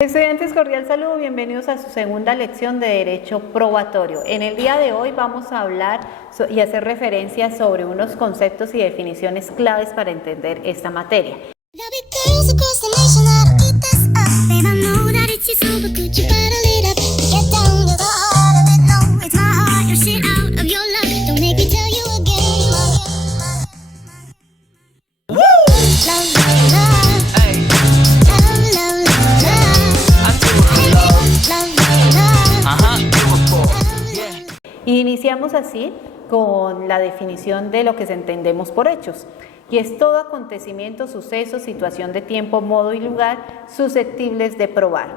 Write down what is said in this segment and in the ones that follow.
Estudiantes, cordial saludo, bienvenidos a su segunda lección de Derecho Probatorio. En el día de hoy vamos a hablar y hacer referencia sobre unos conceptos y definiciones claves para entender esta materia. Iniciamos así con la definición de lo que entendemos por hechos, y es todo acontecimiento, suceso, situación de tiempo, modo y lugar susceptibles de probar.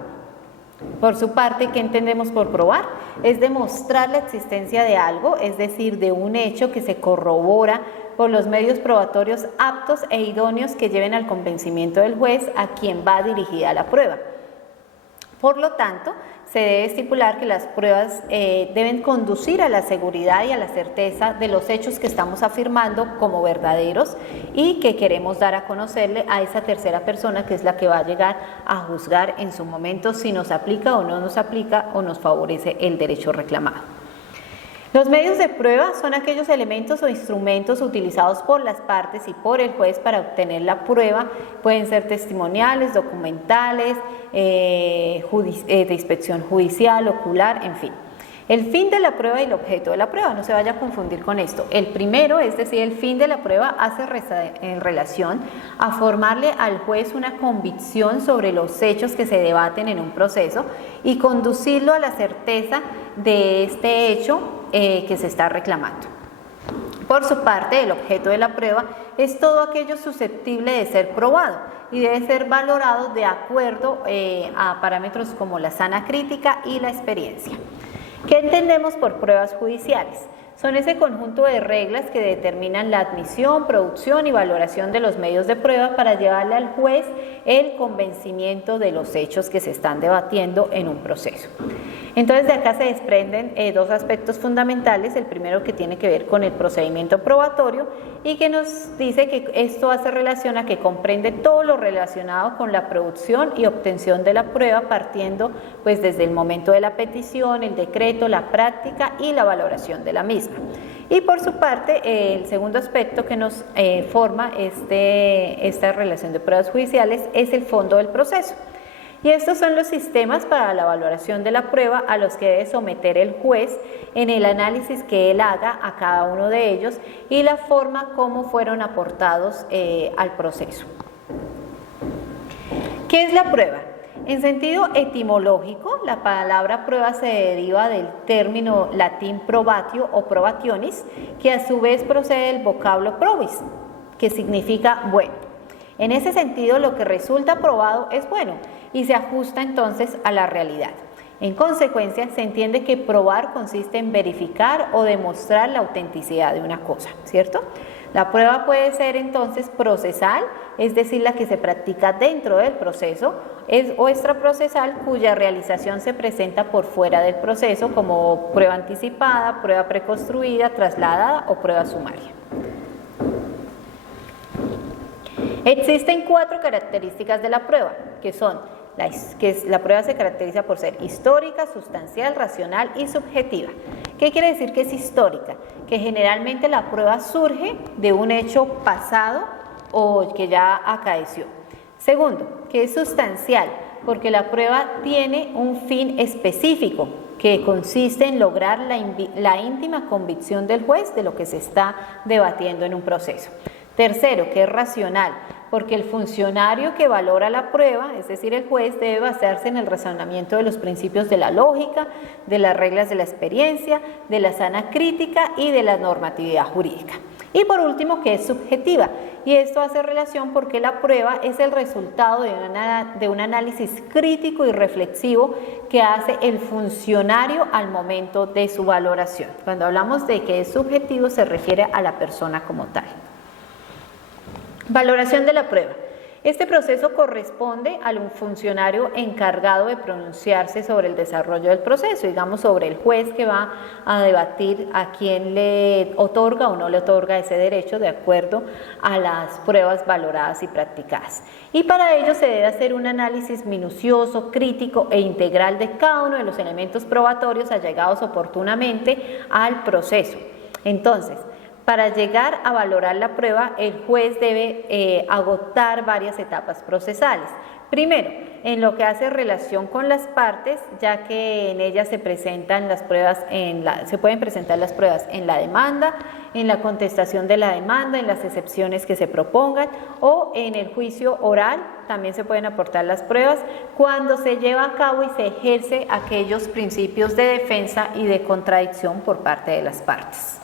Por su parte, ¿qué entendemos por probar? Es demostrar la existencia de algo, es decir, de un hecho que se corrobora por los medios probatorios aptos e idóneos que lleven al convencimiento del juez a quien va dirigida la prueba. Por lo tanto, se debe estipular que las pruebas deben conducir a la seguridad y a la certeza de los hechos que estamos afirmando como verdaderos y que queremos dar a conocerle a esa tercera persona que es la que va a llegar a juzgar en su momento si nos aplica o no nos aplica o nos favorece el derecho reclamado. Los medios de prueba son aquellos elementos o instrumentos utilizados por las partes y por el juez para obtener la prueba. Pueden ser testimoniales, documentales, de inspección judicial, ocular, en fin. El fin de la prueba y el objeto de la prueba, no se vaya a confundir con esto. El primero, es decir, el fin de la prueba hace en relación a formarle al juez una convicción sobre los hechos que se debaten en un proceso y conducirlo a la certeza de este hecho que se está reclamando. Por su parte, el objeto de la prueba es todo aquello susceptible de ser probado y debe ser valorado de acuerdo a parámetros como la sana crítica y la experiencia. ¿Qué entendemos por pruebas judiciales? Son ese conjunto de reglas que determinan la admisión, producción y valoración de los medios de prueba para llevarle al juez el convencimiento de los hechos que se están debatiendo en un proceso. Entonces, de acá se desprenden dos aspectos fundamentales. El primero, que tiene que ver con el procedimiento probatorio y que nos dice que esto hace relación a que comprende todo lo relacionado con la producción y obtención de la prueba, partiendo pues desde el momento de la petición, el decreto, la práctica y la valoración de la misma. Y por su parte, el segundo aspecto que nos forma esta relación de pruebas judiciales es el fondo del proceso. Y estos son los sistemas para la valoración de la prueba a los que debe someter el juez en el análisis que él haga a cada uno de ellos y la forma como fueron aportados al proceso. ¿Qué es la prueba? En sentido etimológico, la palabra prueba se deriva del término latín probatio o probationis, que a su vez procede del vocablo probis, que significa bueno. En ese sentido, lo que resulta probado es bueno y se ajusta entonces a la realidad. En consecuencia, se entiende que probar consiste en verificar o demostrar la autenticidad de una cosa, ¿cierto? La prueba puede ser entonces procesal, es decir, la que se practica dentro del proceso, o extraprocesal, cuya realización se presenta por fuera del proceso, como prueba anticipada, prueba preconstruida, trasladada o prueba sumaria. Existen 4 características de la prueba, que son la prueba se caracteriza por ser histórica, sustancial, racional y subjetiva. ¿Qué quiere decir que es histórica? Que generalmente la prueba surge de un hecho pasado o que ya acaeció. Segundo, que es sustancial, porque la prueba tiene un fin específico, que consiste en lograr la íntima convicción del juez de lo que se está debatiendo en un proceso. Tercero, que es racional, porque el funcionario que valora la prueba, es decir, el juez, debe basarse en el razonamiento de los principios de la lógica, de las reglas de la experiencia, de la sana crítica y de la normatividad jurídica. Y por último, que es subjetiva, y esto hace relación porque la prueba es el resultado de un análisis crítico y reflexivo que hace el funcionario al momento de su valoración. Cuando hablamos de que es subjetivo, se refiere a la persona como tal. Valoración de la prueba. Este proceso corresponde al funcionario encargado de pronunciarse sobre el desarrollo del proceso, digamos sobre el juez que va a debatir a quién le otorga o no le otorga ese derecho de acuerdo a las pruebas valoradas y practicadas. Y para ello se debe hacer un análisis minucioso, crítico e integral de cada uno de los elementos probatorios allegados oportunamente al proceso. Entonces, para llegar a valorar la prueba, el juez debe agotar varias etapas procesales. Primero, en lo que hace relación con las partes, ya que en ellas se presentan las pruebas, se pueden presentar las pruebas en la demanda, en la contestación de la demanda, en las excepciones que se propongan o en el juicio oral, también se pueden aportar las pruebas cuando se lleva a cabo y se ejerce aquellos principios de defensa y de contradicción por parte de las partes.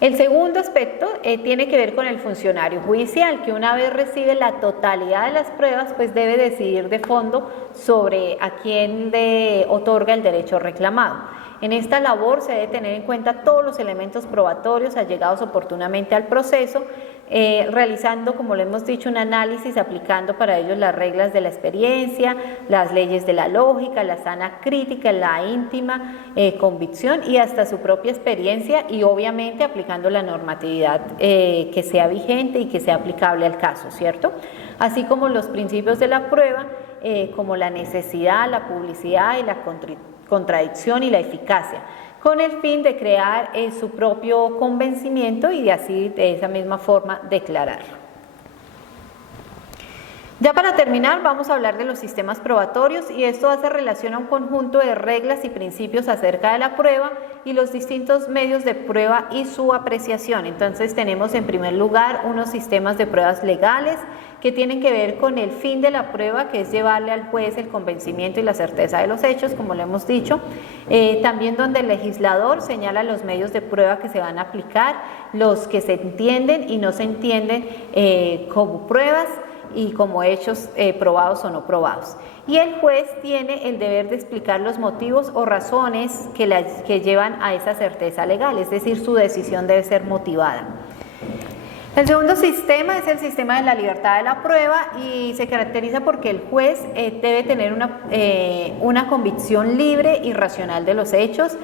El segundo aspecto tiene que ver con el funcionario judicial, que una vez recibe la totalidad de las pruebas, pues debe decidir de fondo sobre a quién le otorga el derecho reclamado. En esta labor se debe tener en cuenta todos los elementos probatorios allegados oportunamente al proceso, realizando, como lo hemos dicho, un análisis aplicando para ello las reglas de la experiencia, las leyes de la lógica, la sana crítica, la íntima convicción y hasta su propia experiencia y obviamente aplicando la normatividad que sea vigente y que sea aplicable al caso, ¿cierto? Así como los principios de la prueba, como la necesidad, la publicidad y la contradicción y la eficacia, con el fin de crear su propio convencimiento y de así de esa misma forma declararlo. Ya para terminar vamos a hablar de los sistemas probatorios y esto hace relación a un conjunto de reglas y principios acerca de la prueba y los distintos medios de prueba y su apreciación. Entonces tenemos en primer lugar unos sistemas de pruebas legales que tienen que ver con el fin de la prueba, que es llevarle al juez el convencimiento y la certeza de los hechos, como lo hemos dicho. También donde el legislador señala los medios de prueba que se van a aplicar, los que se entienden y no se entienden como pruebas y como hechos probados o no probados. Y el juez tiene el deber de explicar los motivos o razones que llevan a esa certeza legal, es decir, su decisión debe ser motivada. El segundo sistema es el sistema de la libertad de la prueba y se caracteriza porque el juez debe tener una convicción libre y racional de los hechos.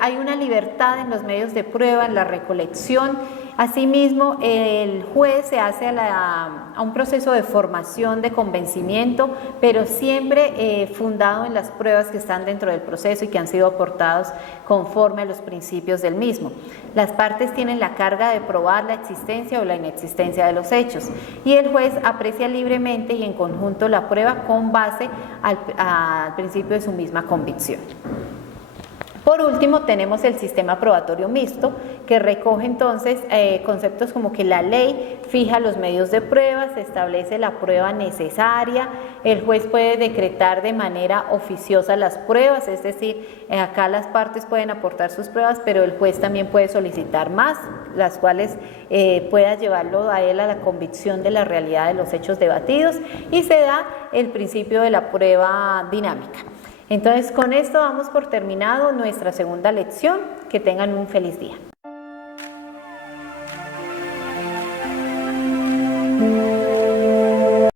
Hay una libertad en los medios de prueba, en la recolección. Asimismo, el juez se hace a un proceso de formación, de convencimiento, pero siempre fundado en las pruebas que están dentro del proceso y que han sido aportados conforme a los principios del mismo. Las partes tienen la carga de probar la existencia o la inexistencia de los hechos y el juez aprecia libremente y en conjunto la prueba con base al principio de su misma convicción. Por último, tenemos el sistema probatorio mixto, que recoge entonces conceptos como que la ley fija los medios de prueba, se establece la prueba necesaria, el juez puede decretar de manera oficiosa las pruebas, es decir, acá las partes pueden aportar sus pruebas, pero el juez también puede solicitar más, las cuales pueda llevarlo a él a la convicción de la realidad de los hechos debatidos y se da el principio de la prueba dinámica. Entonces, con esto damos por terminado nuestra segunda lección. Que tengan un feliz día.